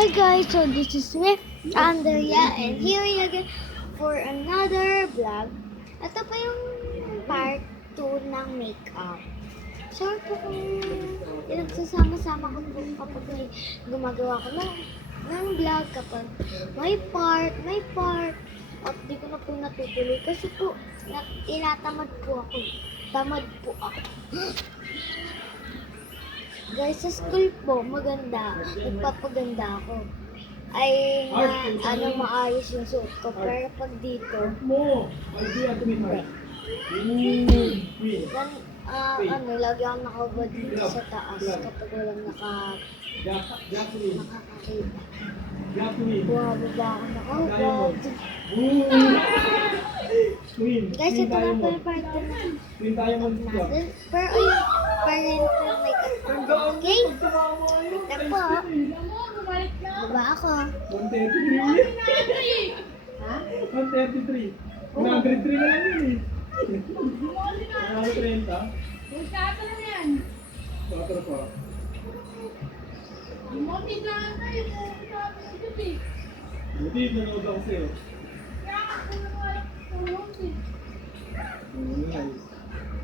Hi guys, so this is me, Andrea, and here we again for another vlog. Ito pa yung part 2 ng makeup. So po kung pinagsasama-sama ko po kapag gumagawa ko ng vlog, kapag may part, at di ko na po natutuloy kasi po tinatamad po ako. Tamad po ako. Guys, sa school po, maganda. Nagpapaganda ako. Ay, maayos yung suot ko. Pero pag dito, lagi akong nakauba dito sa taas kapag walang nakakita. Bumababa ako nakauba. Guys, ito na po yung part na natin. Pero ayun, parang may okay? Ito po. Baba ako. 133. Ha? 133. 103 na lang yun eh. 130. Magkaka na yan. 4 pa. Lumamig lang tayo. Buti, nanood ako sa'yo. Kaya ako naman lumamig. Nice.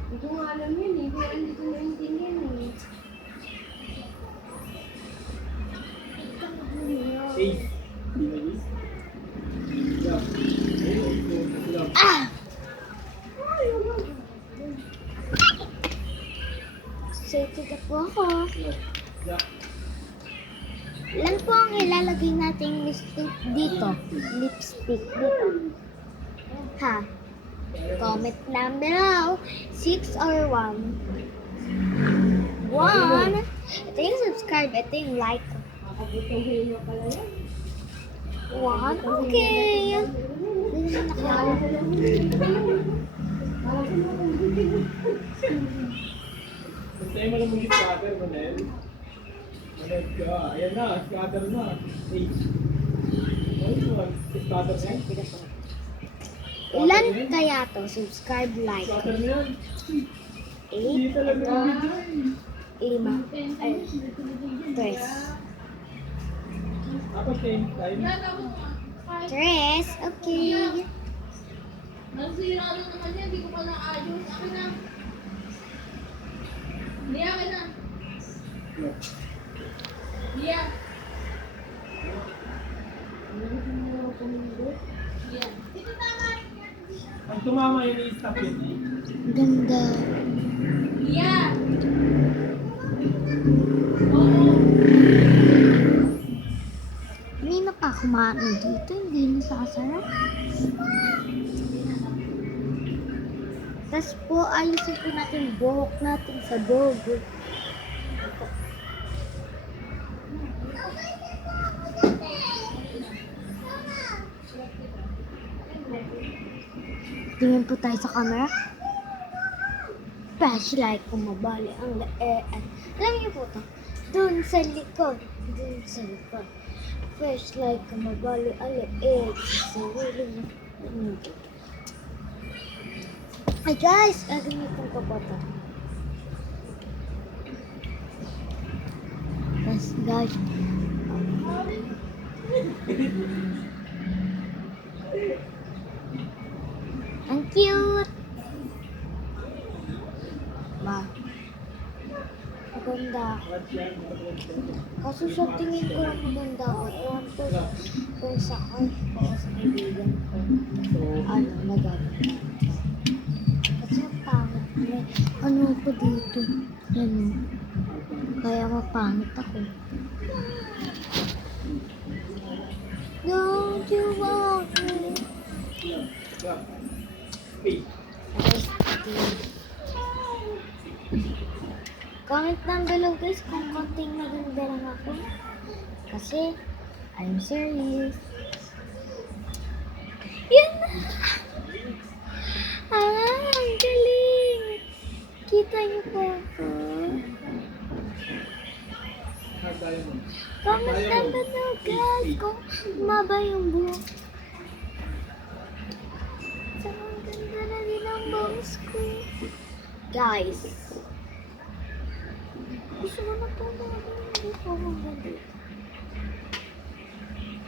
Hindi ko nga alam yun eh. Kaya hindi ko naintindihan eh. Ace. Hindi na ace. Yeah. Ah! Excited na po ako. Yeah. Ilan po ang ilalagay nating lipstick dito? Lipstick dito. Ha? Comment down below. 6 or 1? 1. Ito yung subscribe. Ito yung like. Nakabutong mo pala yan. 1. Okay. Hindi na nakala. Basta mo lang mong scatter, Manel. Manel ka. Ayan na, scatter na. Ace. Nice one. Scatter na. Ilan kaya to? Subscribe, like. Scatter na yan. Hindi 8, talaga video eh. 5, ay, 3. Ako same time. Yan ako. 3. Okay. Nasira na naman yan. Hindi ko pa naayos. Akin na. Hindi, akin na. Yeah. Yeah. Ito tama. Pag tumama yun, i-stop yun eh. Ganda. Yeah. Oo. Hindi na pa kumain dito. Hindi na sasarap. Tapos po, ayusin po natin buhok natin sa dog. Tingin po tayo sa camera. Flashlight kung mabali ang laan. Alam niyo po ito? Doon sa likod. Doon sa likod. Flashlight kung mabali ang laan. Sarili mo. Ay guys, gagamitin ko po ito. Tapos guys, ang cute! Ma, maganda ako. What yan? Kaso sa tingin ko lang maganda ako. Ewan ko kung saan ko sa kaibigan ko. Nagaganda. Kasi ang pangit. May ano ko dito. Ano. Kaya mapangit ako. Don't you want me? Wait. Comment down below guys kung konting maganda lang ako. Kasi, I'm serious. Yan na! Ang galing! Kita niyo po ako. Hard diamond. Comment down below guys kung maba yung buhok. So, ang ganda na din ang bangs ko. Guys, gusto ko na po mga hindi po maganda.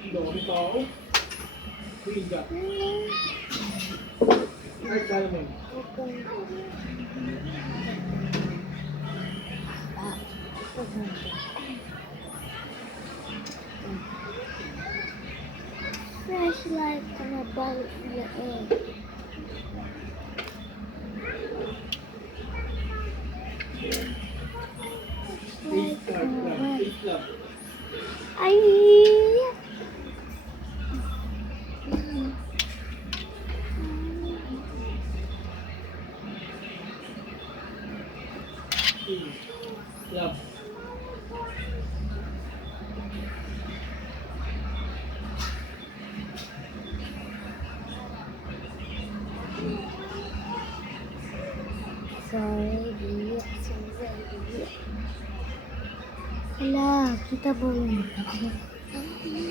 Dami tao. Queen ka. Art Salomon. Okay. Ito ganito. Fresh life ka na balik na eh. Face card. Face love. Ay! King. Love. Sorry, hala, kita ba yun?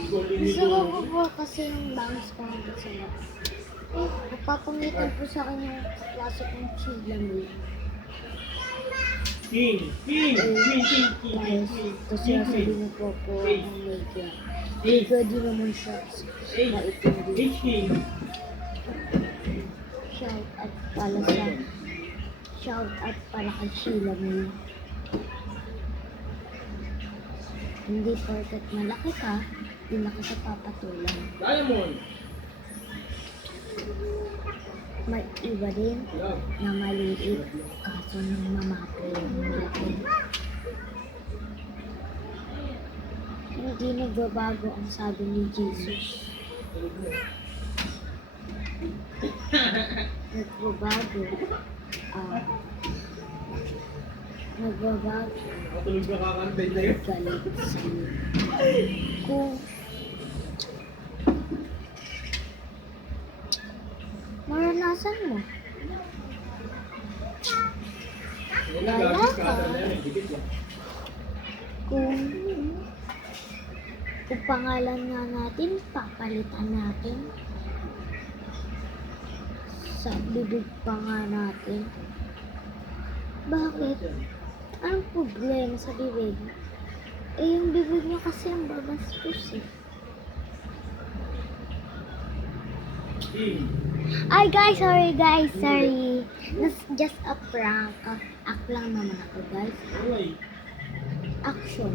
Golden Gusto ko Eagle. po kasi yung bangs ko ang gusto niya. Napapangitan po sa akin yung klase kong chilamay. King. King. King. King. King. Guys, King. kasi sabihin po po ng media. Ace. Pwede naman siya maitim din. King. Shout out pala sa shout out para kay Sheila May. Hindi porket malaki ka, hindi na kita papatulan. Diamond. May iba din Love. na maliit, kaso nang mamapay yung malaki. Hindi nagbabago ang sabi ni Jesus. Nagbabago. Nagbabago. Matulog na kakantay na yun. Galit sa'yo. Kung maranasan mo, Wala ka. Dikit lang. kung pangalan nga natin, papalitan natin. Sa bibig pa nga natin. Bakit? Anong problema sa bibig? Eh, yung bibig mo kasi ang babastos eh. King. Ay guys, sorry. That's just a prank. Act lang naman ako guys. Alay. Action.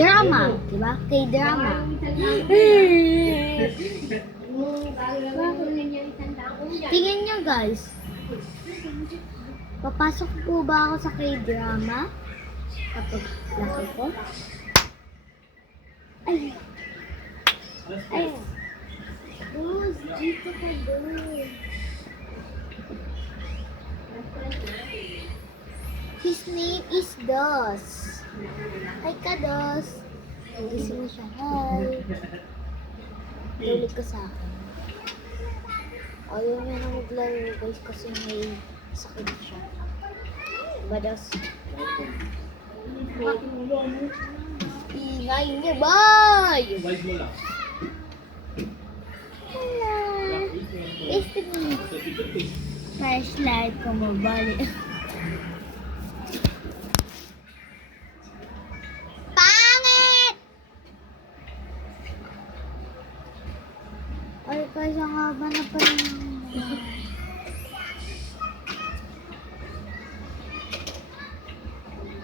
Drama, diba? K-drama. Tingnan nyo guys. Papasok po ba ako sa K-drama? Kapag laki ko? Ay! Ay! Boss, dito ka doon. His name is Dos. Hi ka, Dos. Gising mo siya. Hi. Tulig ka sa akin. Ayaw niya na maglaro guys kasi may sakit siya. Badas. Ingay niya, bye! Vibe mo lang. Hello. Black Ace mo lang. It's the me. Sa ticket. Flashlight ko mabali. Pangit! Ay, kaya nga ba na pa rin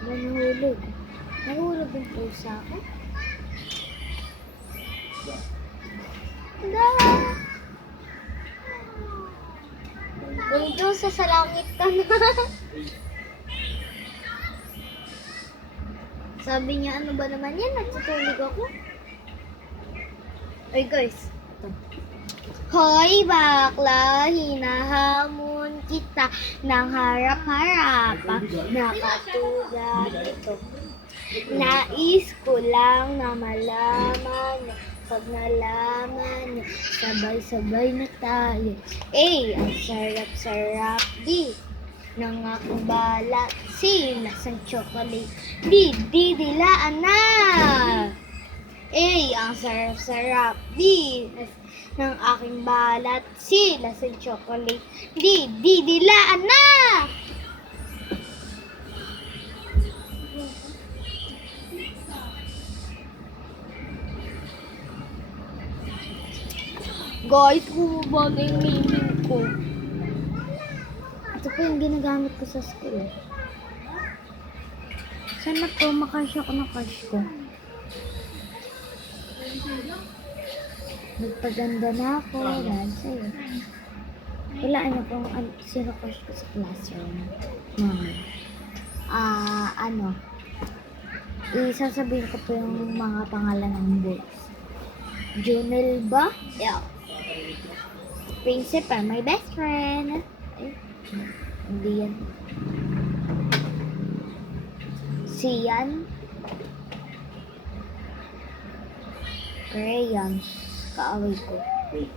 Nahulog. Nahulog yung pusa ko. Da! Dito sa langit ka na. Sabi niya, ano ba naman yan? Nagtutulog ako. Ay guys. Ito. Hoy bakla, hinahamon kita ng harap-harap. Nakatulad ito. Nais ko lang na malaman. Pag nalaman, sabay-sabay na tayo. Eh, ang sarap-sarap di ng aking balat. Sinasang chocolate, di dilaan na. Eh, ang sarap-sarap di ng aking balat. Sinasang chocolate, di dilaan na. Guys, bumaba na yung miming ko. Ito po yung ginagamit ko sa school. Sana po makash ako ng crush ko. Nagpaganda na ako. Dahil sa'yo. Walaan niyo kung sino crush ko sa classroom. Ano? Isasabihin ko po yung mga pangalan ng boys. Junel ba? Yeah. Principal, my best friend. Ay, hindi yan. Sian. Crayons. Kaaway ko. Wait.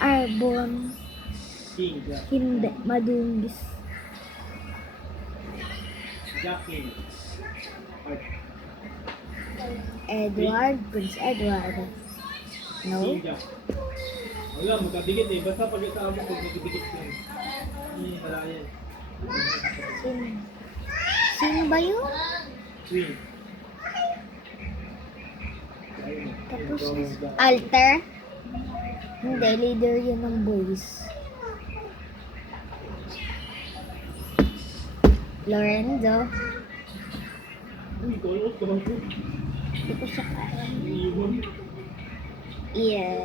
Arbon. King. Hindi. Madungis. Jackie. Art. Edward. Prince Edward. No? King Jack. Wala, magkadikit eh. Basta pag isama ko, magkadikit yan. Wala yan. Sino? Sino ba yun? Queen. Tapos, alter. Hindi, leader yun ng boys. Lorenzo. Hindi ko alam kung ano. Hindi ko siya kaya. Iwan. Yeah.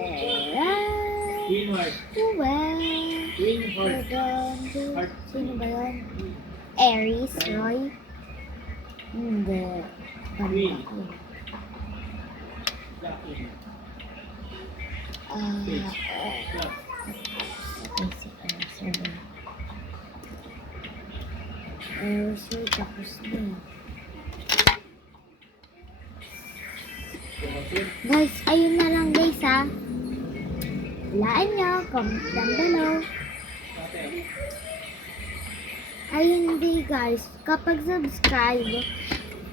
Queen Heart. Well. Queen Heart. Heart. Sino ba yun? Aries, Roy. Hindi. Queen. Queen. Jackie. Ah, Jack. si Aries. Aries, tapos na. Guys, ayun na lang guys ha. Laan nyo, comment down below. Ayun din guys, kapag subscribe,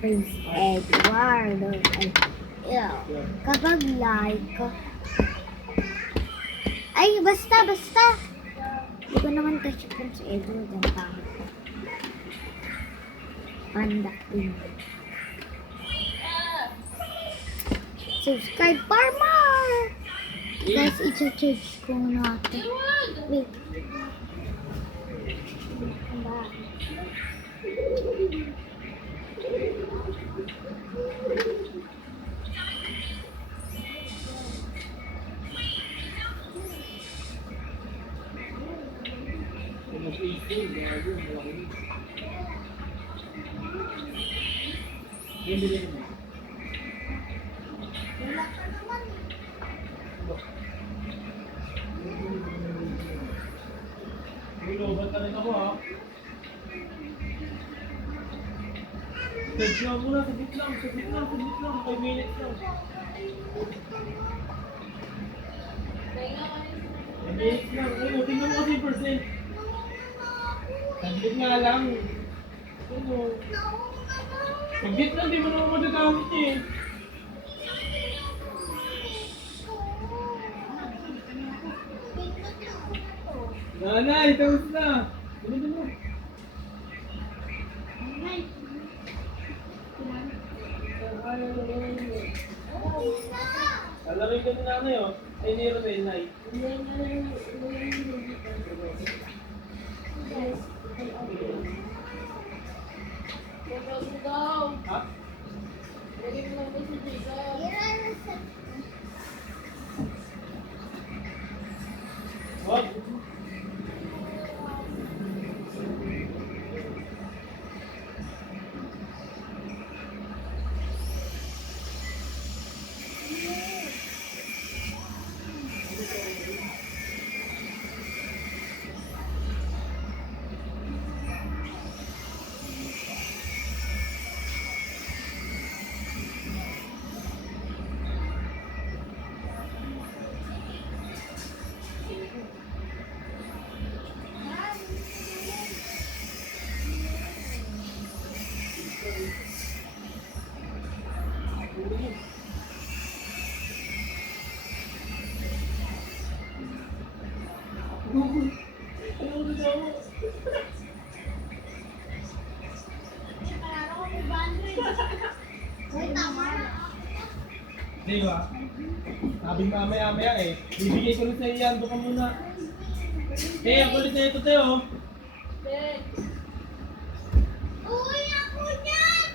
Prince Edward. Kapag like, ay basta. Hindi ko naman kasi Prince Edward ang pangit. Panda din. Subscribe for more! Guys, i-charge ko natin. Wait. Nilobat na rin ako ha. Search lang muna, saglit lang. 5 minutes lang. 5 minutes lang. Ayun, tingnan mo kasi yung percent. Saglit nga lang. Ano? Saglit lang, di mo naman magagamit eh. Nanay, tapos na. Ano mo? Alamig ka ni nanay oh. Ay, ni Romel, nay. Ha? Wag. Di ba? Sabi mamaya eh. Bibigay ko rin sa iyo yan. Doon ka muna. Ang kulit na ito, Teo. Uy, ako yan!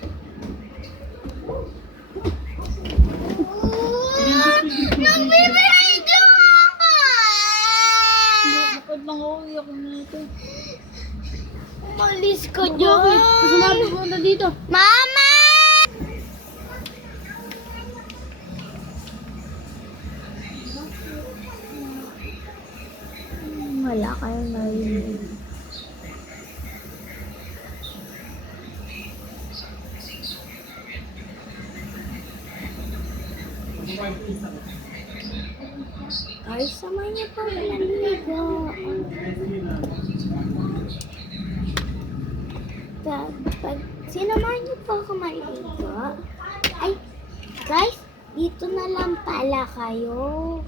Nagbibihay ako! Bakit lang ako iyak na ito? Umalis ka dyan! Sinabi ko na dito. Mama! Wala kayong narinig. Ay, sama niyo pa naligo. Pag sinamahan niyo po ako maligo, ay, guys, dito na lang pala kayo.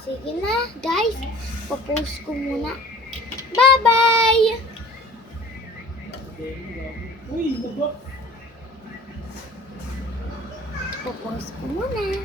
Sige na, guys. Papost ko muna. Bye-bye! Uy, nabok. Papost ko muna.